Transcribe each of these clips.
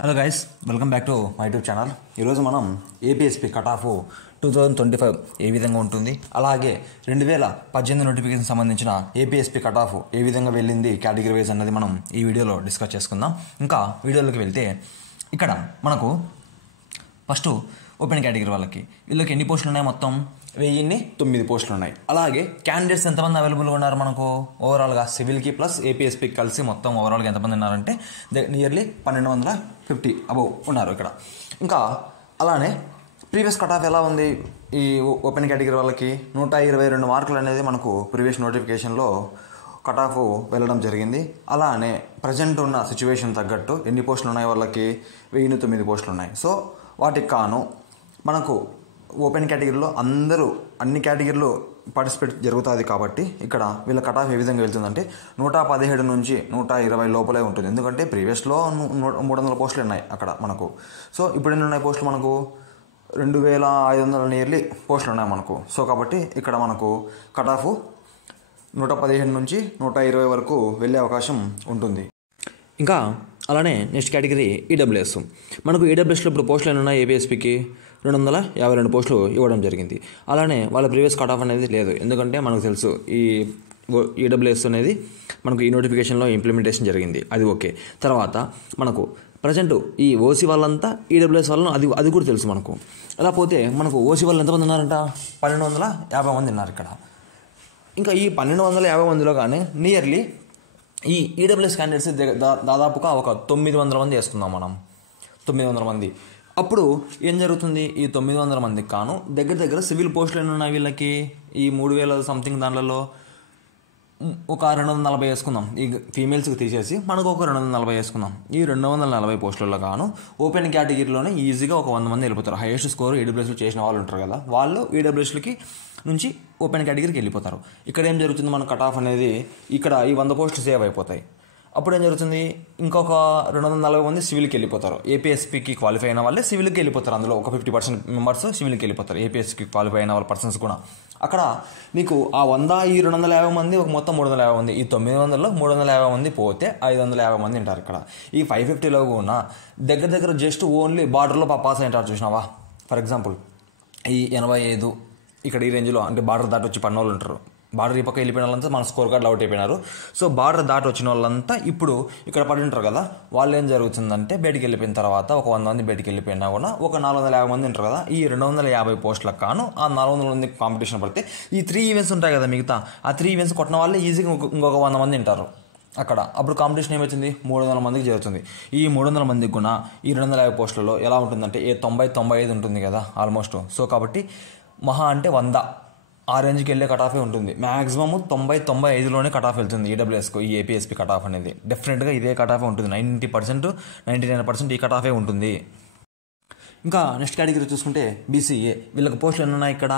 Hello guys, welcome back to my YouTube channel. ఈరోజు మనం APSP cut off 2025 ఏ విధంగా ఉంటుంది, అలాగే 2018 నోటిఫికేషన్ సంబంధించిన ఏపీఎస్పీ కట్ ఆఫ్ ఏ విధంగా వెళ్ళింది కేటగిరీ వైజ్ అన్నది మనం ఈ వీడియోలో డిస్కస్ చేసుకుందాం. ఇంకా వీడియోలోకి వెళ్తే ఇక్కడ మనకు ఫస్ట్ ఓపెన్ కేటగిరీ వీళ్ళకి ఎన్ని పోస్టులు ఉన్నాయి? మొత్తం 1009 పోస్టులు ఉన్నాయి. అలాగే క్యాండిడేట్స్ ఎంతమంది అవైలబుల్గా ఉన్నారు మనకు ఓవరాల్గా సివిల్కి ప్లస్ ఏపీఎస్పీకి కలిసి మొత్తం ఓవరాల్గా ఎంతమంది ఉన్నారంటే నియర్లీ 1250 అబౌవ్ ఉన్నారు ఇక్కడ. ఇంకా అలానే ప్రీవియస్ కట్ ఆఫ్ ఎలా ఉంది ఈ ఓపెన్ కేటగిరీ వాళ్ళకి? 122 మార్కులు అనేది మనకు ప్రీవియస్ నోటిఫికేషన్లో కట్ ఆఫ్ వెళ్ళడం జరిగింది. అలానే ప్రజెంట్ ఉన్న సిచ్యువేషన్ తగ్గట్టు ఎన్ని పోస్టులు ఉన్నాయి వాళ్ళకి? 1009 పోస్టులు ఉన్నాయి. సో వాటికి కాను మనకు ఓపెన్ కేటగిరీలో అన్ని కేటగిరీలో పార్టిసిపేట్ జరుగుతుంది కాబట్టి ఇక్కడ వీళ్ళ కట్ ఆఫ్ ఏ విధంగా వెళ్తుందంటే 117 నుంచి 120 లోపలే ఉంటుంది. ఎందుకంటే ప్రీవియస్లో 300 పోస్టులు ఉన్నాయి అక్కడ మనకు. సో ఇప్పుడు ఎన్ని ఉన్నాయి పోస్టులు? మనకు 2500 నియర్లీ పోస్టులు ఉన్నాయి మనకు. సో కాబట్టి ఇక్కడ మనకు కట్ ఆఫ్ 117 నుంచి 120 వరకు వెళ్ళే అవకాశం ఉంటుంది. ఇంకా అలానే నెక్స్ట్ కేటగిరీ ఈడబ్ల్యూఎస్. మనకు ఈడబ్ల్యూఎస్లో ఇప్పుడు పోస్టులు ఎన్ని ఉన్నాయి? ఏపీఎస్పీకి 252 పోస్టులు ఇవ్వడం జరిగింది. అలానే వాళ్ళ ప్రీవియస్ కట్ ఆఫ్ అనేది లేదు. ఎందుకంటే మనకు తెలుసు ఈ ఈడబ్ల్యూఎస్ అనేది మనకు ఈ నోటిఫికేషన్లో ఇంప్లిమెంటేషన్ జరిగింది, అది ఓకే. తర్వాత మనకు ప్రజెంట్ ఈ ఓసీ వాళ్ళంతా ఈడబ్ల్యూఎస్ వాళ్ళను అది కూడా తెలుసు మనకు. అలా పోతే మనకు ఓసీ వాళ్ళు ఎంతమంది ఉన్నారంట? 1250 మంది ఉన్నారు ఇక్కడ. ఇంకా ఈ 1250 మందిలో కానీ నియర్లీ ఈ ఈడబ్ల్యూఎస్ క్యాండిడేట్స్ దాదాపుగా ఒక 900 మంది వేసుకుందాం మనం. 900 మంది. అప్పుడు ఏం జరుగుతుంది? ఈ 900 మందికి కాను దగ్గర సివిల్ పోస్టులు ఎన్ని ఉన్నాయి వీళ్ళకి? ఈ 3000 సంథింగ్ దాంట్లో ఒక 240 వేసుకుందాం. ఈ ఫీమేల్స్కి తీసేసి మనకు ఒక 240 వేసుకుందాం. ఈ 240 పోస్టులలో కాను ఓపెన్ కేటగిరీలోనే ఈజీగా ఒక 100 మంది వెళ్ళిపోతారు. హైయెస్ట్ స్కోర్ ఈడబ్ల్యూఎస్లో చేసిన వాళ్ళు ఉంటారు కదా, వాళ్ళు ఈడబ్ల్యూఎస్లకి నుంచి ఓపెన్ కేటగిరీకి వెళ్ళిపోతారు. ఇక్కడ ఏం జరుగుతుంది? మన కట్ ఆఫ్ అనేది ఇక్కడ ఈ 100 పోస్టులు సేవ్ అయిపోతాయి. అప్పుడు ఏం జరుగుతుంది? ఇంకొక 240 మంది సివిల్కి వెళ్ళిపోతారు. ఏపీఎస్పీకి క్వాలిఫై అయిన వాళ్ళే సివిల్కి వెళ్ళిపోతారు. అందులో ఒక 50% మెంబర్స్ సివిల్కి వెళ్ళిపోతారు, ఏపీఎస్కి క్వాలిఫై అయిన వాళ్ళ పర్సన్స్ కూడా. అక్కడ మీకు ఆ 100 ఈ 250 మంది ఒక మొత్తం 350 మంది, ఈ 900లో 350 మంది పోతే 550 మంది ఉంటారు ఇక్కడ. ఈ 550లో కూడా దగ్గర జస్ట్ ఓన్లీ బార్డర్లో పాస్ అయింటారు చూసినావా? ఫర్ ఎగ్జాంపుల్ ఈ 85 ఇక్కడ ఈ రేంజ్లో, అంటే బార్డర్ దాటి వచ్చి పడిన వాళ్ళు ఉంటారు. బార్డర్ ఈ పక్క వెళ్ళిపోయిన వాళ్ళంతా మన స్కోర్ కార్డులు అవుట్ అయిపోయినారు. సో బార్డర్ దాటి వచ్చిన వాళ్ళంతా ఇప్పుడు ఇక్కడ పడి ఉంటారు కదా, వాళ్ళు ఏం జరుగుతుందంటే బయటికి వెళ్ళిపోయిన తర్వాత ఒక 100 మంది బయటికి వెళ్ళిపోయినా కూడా ఒక 450 మంది ఉంటారు కదా. ఈ 250 పోస్టులకు కాను ఆ 400 మంది కాంపిటీషన్ పడితే ఈ 3 ఈవెంట్స్ ఉంటాయి కదా, మిగతా ఆ 3 ఈవెంట్స్ కొట్టిన వాళ్ళే ఈజీగా ఇంకొక 100 మంది ఉంటారు అక్కడ. అప్పుడు కాంపిటీషన్ ఏమవుతుంది? 300 మందికి చేరుతుంది. ఈ 300 మందికి కూడా ఈ 250 పోస్టులలో ఎలా ఉంటుందంటే 90-95 ఉంటుంది కదా ఆల్మోస్ట్. సో కాబట్టి మహా అంటే 100 ఆ రేంజ్కి వెళ్ళే కట్ ఆఫే ఉంటుంది. మ్యాక్సిమమ్ 90-95లోనే కట్ ఆఫ్ వెళ్తుంది ఈడబ్ల్యూఎస్కు. ఈ ఏపీఎస్పీ కట్ ఆఫ్ అనేది డెఫినెట్గా ఇదే కట్ ఆఫే ఉంటుంది. 99% ఈ కట్ ఆఫే ఉంటుంది. ఇంకా నెక్స్ట్ కేటగిరీ చూసుకుంటే బీసీఏ. వీళ్ళకి పోస్టులు ఎన్ని ఉన్నాయి? ఇక్కడ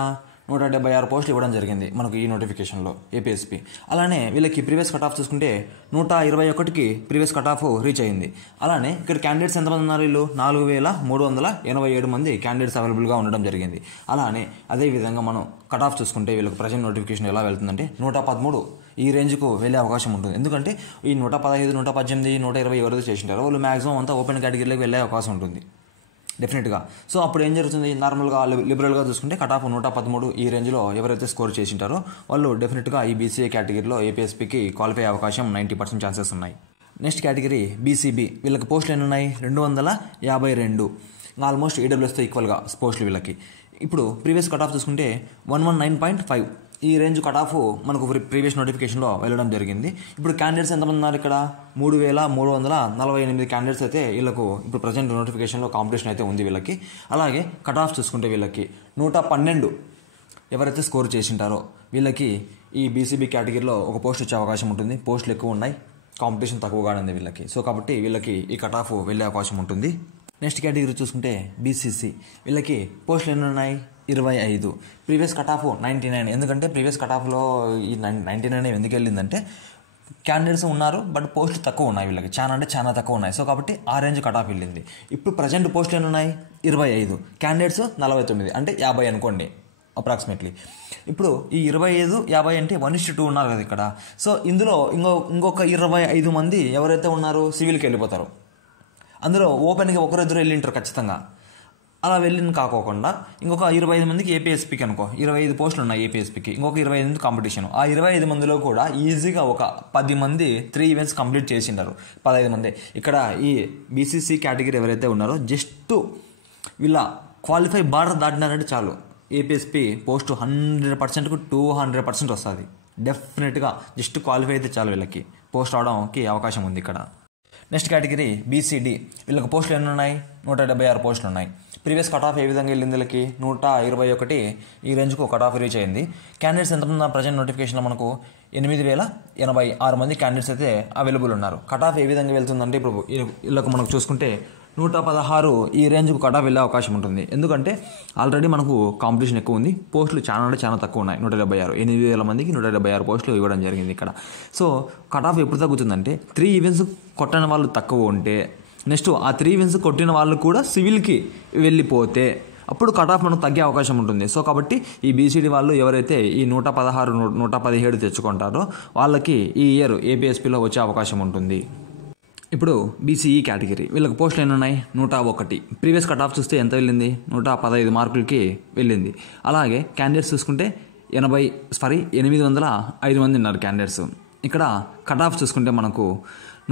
176 పోస్టులు ఇవ్వడం జరిగింది మనకు ఈ నోటిఫికేషన్లో ఏపీఎస్పీ. అలానే వీళ్ళకి ప్రీవియస్ కట్ ఆఫ్ చూసుకుంటే 121కి ప్రీవియస్ కట్ ఆఫ్ రీచ్ అయింది. అలానే ఇక్కడ క్యాండిడేట్స్ ఎంతమంది ఉన్నారు? వీళ్ళు 4387 మంది క్యాండిడేట్స్ అవైలబుల్గా ఉండడం జరిగింది. అలానే అదేవిధంగా మనం కట్ ఆఫ్ చూసుకుంటే వీళ్ళకి ప్రజెంట్ నోటిఫికేషన్ ఎలా వెళ్తుందంటే 113 ఈ రేంజ్కు వెళ్ళే అవకాశం ఉంటుంది. ఎందుకంటే ఈ 115, 118, 120 ఎవరైతే చేసింటారో వాళ్ళు మ్యాక్సిమం అంతా ఓపెన్ కేటగిరీలోకి వెళ్ళే అవకాశం ఉంటుంది డెఫినెట్గా. సో అప్పుడు ఏం జరుగుతుంది? నార్మల్గా లిబరల్గా చూసుకుంటే కట్ ఆఫ్ 113 ఈ రేంజ్లో ఎవరైతే స్కోర్ చేసింటారో వాళ్ళు డెఫినెట్గా ఈ బీసీఏ కేటగిరీలో ఏపీఎస్పీకి క్వాలిఫై అయ్యే అవకాశం 90% ఛాన్సెస్ ఉన్నాయి. Next category BCB. వీళ్ళకి పోస్టులు ఎన్ని ఉన్నాయి? 252. ఆల్మోస్ట్ ఈడబ్ల్యూఎస్తో ఈక్వల్గా పోస్టులు వీళ్ళకి. ఇప్పుడు ప్రీవియస్ కట్ ఆఫ్ చూసుకుంటే 119.5 ఈ రేంజ్ కట్ ఆఫ్ మనకు ప్రీవియస్ నోటిఫికేషన్లో వెళ్ళడం జరిగింది. ఇప్పుడు క్యాండిడేట్స్ ఎంతమంది ఉన్నారు? ఇక్కడ 3348 క్యాండిడేట్స్ అయితే వీళ్ళకు ఇప్పుడు ప్రజెంట్ నోటిఫికేషన్లో కాంపిటీషన్ అయితే ఉంది వీళ్ళకి. అలాగే కట్ ఆఫ్ చూసుకుంటే వీళ్ళకి 112 ఎవరైతే స్కోర్ చేసింటారో వీళ్ళకి ఈ బీసీబీ కేటగిరీలో ఒక పోస్ట్ వచ్చే అవకాశం ఉంటుంది. పోస్టులు ఎక్కువ ఉన్నాయి, కాంపిటీషన్ తక్కువగానే ఉంది వీళ్ళకి. సో కాబట్టి వీళ్ళకి ఈ కట్ ఆఫ్ వెళ్ళే అవకాశం ఉంటుంది. నెక్స్ట్ కేటగిరీ చూసుకుంటే బీసీసీ. వీళ్ళకి పోస్టులు ఎన్ని ఉన్నాయి? 25. Previous cut off 99. ఎందుకంటే ప్రీవియస్ కట్ ఆఫ్లో ఈ 99 ఎందుకు వెళ్ళిందంటే క్యాండిడేట్స్ ఉన్నారు బట్ పోస్టులు తక్కువ ఉన్నాయి వీళ్ళకి, చాలా తక్కువ ఉన్నాయి. సో కాబట్టి ఆ రేంజ్ కట్ ఆఫ్ వెళ్ళింది. ఇప్పుడు ప్రజెంట్ పోస్టులు ఎన్ని ఉన్నాయి? 25. క్యాండిడేట్స్ 49 అంటే 50 అనుకోండి అప్రాక్సిమేట్లీ. ఇప్పుడు ఈ 25-50 అంటే 1:2 ఉన్నారు కదా ఇక్కడ. సో ఇందులో ఇంకొక 25 మంది ఎవరైతే ఉన్నారో సివిల్కి వెళ్ళిపోతారు. అందులో ఓపెన్గా ఒకరిద్దరు వెళ్ళింటారు ఖచ్చితంగా. అలా వెళ్ళిన కాకోకుండా ఇంకొక 25 మందికి ఏపీఎస్పీకి అనుకో, 25 పోస్టులు ఉన్నాయి ఏపీఎస్పీకి, ఇంకొక 25 మంది కాంపిటీషన్. ఆ 25 మందిలో కూడా ఈజీగా ఒక 10 మంది 3 ఈవెంట్స్ కంప్లీట్ చేసింటారు. 15 మంది. ఇక్కడ ఈ బీసీసీ కేటగిరీ ఎవరైతే ఉన్నారో జస్ట్ వీళ్ళ క్వాలిఫై బార్డర్ దాటినారంటే చాలు, ఏపీఎస్పీ పోస్టు 100%కు 200% వస్తుంది. డెఫినెట్గా జస్ట్ క్వాలిఫై అయితే చాలు, వీళ్ళకి పోస్ట్ అవడానికి అవకాశం ఉంది ఇక్కడ. Next category BCD. వీళ్ళకి పోస్టులు ఎన్ని ఉన్నాయి? 176 పోస్టులు ఉన్నాయి. ప్రీవియస్ కట్ ఆఫ్ ఏ విధంగా వెళ్ళింది? వీళ్ళకి 121 ఈ రేంజ్కు కట్ ఆఫ్ రీచ్ అయింది. క్యాండిడేట్స్ ఎంతమంది ప్రజెంట్ నోటిఫికేషన్లో మనకు 8086 మంది క్యాండిడేట్స్ అయితే అవైలబుల్ ఉన్నారు. కట్ ఆఫ్ ఏ విధంగా వెళ్తుందంటే ఇప్పుడు వీళ్ళకు మనకు చూసుకుంటే 116 ఈ రేంజ్కు కట్ ఆఫ్ వెళ్ళే అవకాశం ఉంటుంది. ఎందుకంటే ఆల్రెడీ మనకు కాంపిటీషన్ ఎక్కువ ఉంది, పోస్టులు చాలా తక్కువ ఉన్నాయి. 176 8,000 మందికి 176 పోస్టులు ఇవ్వడం జరిగింది ఇక్కడ. సో కట్ ఆఫ్ ఎప్పుడు తగ్గుతుందంటే 3 ఈవెంట్స్ కొట్టిన వాళ్ళు తక్కువ ఉంటే, నెక్స్ట్ ఆ 3 ఈవెంట్స్ కొట్టిన వాళ్ళు కూడా సివిల్కి వెళ్ళిపోతే అప్పుడు కట్ ఆఫ్ మనకు తగ్గే అవకాశం ఉంటుంది. సో కాబట్టి ఈ బీసీడీ వాళ్ళు ఎవరైతే ఈ 116 117 తెచ్చుకుంటారో వాళ్ళకి ఈ ఇయర్ ఏపీఎస్పీలో వచ్చే అవకాశం ఉంటుంది. ఇప్పుడు బీసీఈ కేటగిరీ. వీళ్ళకి పోస్టులు ఎన్ని ఉన్నాయి? 101. ప్రీవియస్ కట్ ఆఫ్ చూస్తే ఎంత వెళ్ళింది? 115 మార్కులకి వెళ్ళింది. అలాగే క్యాండిడేట్స్ చూసుకుంటే 805 మంది ఉన్నారు క్యాండిడేట్స్. ఇక్కడ కట్ ఆఫ్ చూసుకుంటే మనకు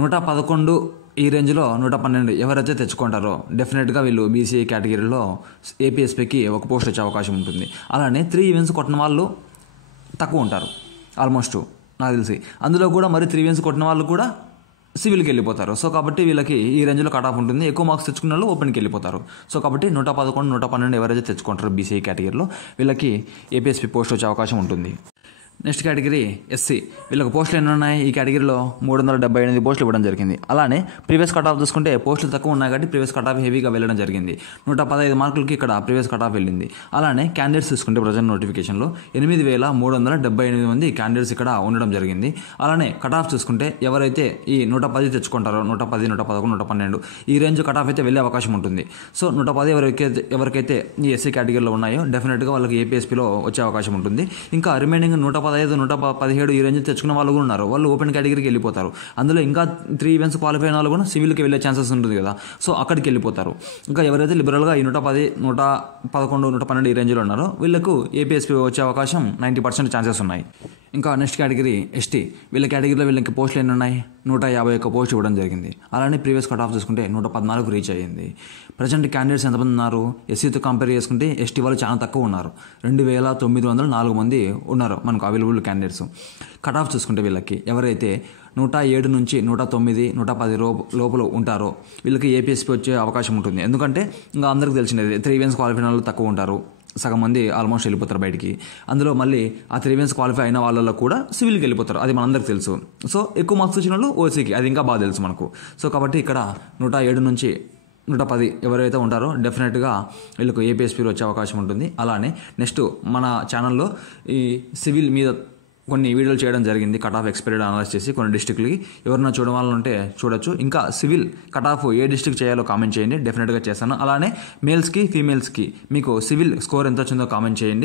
111 ఈ రేంజ్లో 112 ఎవరైతే తెచ్చుకుంటారో డెఫినెట్గా వీళ్ళు బీసీఈ కేటగిరీలో ఏపీఎస్పీకి ఒక పోస్ట్ వచ్చే అవకాశం ఉంటుంది. అలానే 3 ఈవెంట్స్ కొట్టిన వాళ్ళు తక్కువ ఉంటారు ఆల్మోస్ట్ నాకు తెలిసి. అందులో కూడా మరి 3 ఈవెంట్స్ కొట్టిన వాళ్ళు కూడా సివిల్కి వెళ్ళిపోతారు. సో కాబట్టి వీళ్ళకి ఈ రేంజ్లో కట్ ఆఫ్ ఉంటుంది. ఎక్కువ మార్క్స్ తెచ్చుకున్న వాళ్ళు ఓపెన్కి వెళ్ళిపోతారు. సో కాబట్టి 111 112 ఎవరైతే తెచ్చుకుంటారో బీసీఈ కేటగిరీలో వీళ్ళకి ఏపీఎస్పీ పోస్ట్ వచ్చే అవకాశం ఉంటుంది. Next category SC. వీళ్ళకి పోస్టులు ఎన్ని ఉన్నాయి? ఈ కేటగిరీలో 378 పోస్టులు ఇవ్వడం జరిగింది. అలానే ప్రీవియస్ కట్ ఆఫ్ చూసుకుంటే పోస్టులు తక్కువ ఉన్నాయి కాబట్టి ప్రీవియస్ కట్ ఆఫ్ హెవీగా వెళ్ళడం జరిగింది. 115 మార్కులకి ఇక్కడ ప్రీవియస్ కట్ ఆఫ్ వెళ్ళింది. అలానే క్యాండిడేట్స్ చూసుకుంటే ప్రజెంట్ నోటిఫికేషన్లో 8,378 మంది క్యాండిడేట్స్ ఇక్కడ ఉండడం జరిగింది. అలానే కట్ ఆఫ్ చూసుకుంటే ఎవరైతే ఈ 110 తెచ్చుకుంటారో 110 111 112 ఈ రేంజ్ కట్ ఆఫ్ అయితే వెళ్ళే అవకాశం ఉంటుంది. సో 110 ఎవరికైతే ఈ ఎస్సీ కేటగిరీలో ఉన్నాయో డెఫినెట్గా వాళ్ళకి ఏపీఎస్పీలో వచ్చే అవకాశం ఉంటుంది. ఇంకా రిమైనింగ్ 115 117 ఈ రేంజ్ తెచ్చుకున్న వాళ్ళు కూడా ఉన్నారు. వాళ్ళు ఓపెన్ కేటగిరీకి వెళ్ళిపోతారు. అందులో ఇంకా 3 ఈవెంట్స్ క్వాలిఫై అయిన వాళ్ళు కూడా సివిల్కి వెళ్ళే ఛాన్సెస్ ఉంటుంది కదా. సో అక్కడికి వెళ్ళిపోతారు. ఇంకా ఎవరైతే లిబరల్గా ఈ 110 111 112 ఈ రేంజ్లో ఉన్నారో వీళ్ళకు ఏపీఎస్పీ వచ్చే అవకాశం 90% ఛాన్సెస్ ఉన్నాయి. ఇంకా నెక్స్ట్ కేటగిరీ ఎస్టీ. వీళ్ళ కేటగిరీలో వీళ్ళకి పోస్టులు ఎన్ని ఉన్నాయి? 151 పోస్ట్ ఇవ్వడం జరిగింది. అలానే ప్రీవియస్ కట్ ఆఫ్ చూసుకుంటే 114 రీచ్ అయ్యింది. ప్రజెంట్ క్యాండిడేట్స్ ఎంతమంది ఉన్నారు? ఎస్సీతో కంపేర్ చేసుకుంటే ఎస్టీ వాళ్ళు చాలా తక్కువ ఉన్నారు. 2,904 మంది ఉన్నారు మనకు అవైలబుల్ క్యాండిడేట్స్. కట్ ఆఫ్ చూసుకుంటే వీళ్ళకి ఎవరైతే 107 నుంచి 109 110 లోపల ఉంటారో వీళ్ళకి ఏపీఎస్పీ వచ్చే అవకాశం ఉంటుంది. ఎందుకంటే ఇంకా అందరికీ తెలిసినది 3 ఈవెంట్స్ క్వాలిఫై అయిన వాళ్ళు తక్కువ ఉంటారు. సగం మంది ఆల్మోస్ట్ వెళ్ళిపోతారు బయటికి. అందులో మళ్ళీ ఆ 3 ఈవెంట్స్ క్వాలిఫై అయిన వాళ్ళలో కూడా సివిల్కి వెళ్ళిపోతారు. అది మనందరికీ తెలుసు. సో ఎక్కువ మార్క్స్ వచ్చిన వాళ్ళు ఓసీకి, అది ఇంకా బాగా తెలుసు మనకు. సో కాబట్టి ఇక్కడ 107 నుంచి 110 ఎవరైతే ఉంటారో డెఫినెట్గా వీళ్ళకు ఏపీఎస్పీలో వచ్చే అవకాశం ఉంటుంది. అలానే నెక్స్ట్ మన ఛానల్లో ఈ సివిల్ మీద కొన్ని వీడియోలు చేయడం జరిగింది. కట్ ఆఫ్ ఎక్స్పైర్డ్ అనలైజ్ చేసి కొన్ని డిస్ట్రిక్ట్లకి ఎవరైనా చూడాలంటే చూడొచ్చు. ఇంకా సివిల్ కట్ ఆఫ్ ఏ డిస్ట్రిక్ట్ చేయాలో కామెంట్ చేయండి, డెఫినెట్గా చేస్తాను. అలానే మేల్స్కి ఫీమేల్స్కి మీకు సివిల్ స్కోర్ ఎంత వచ్చిందో కామెంట్ చేయండి.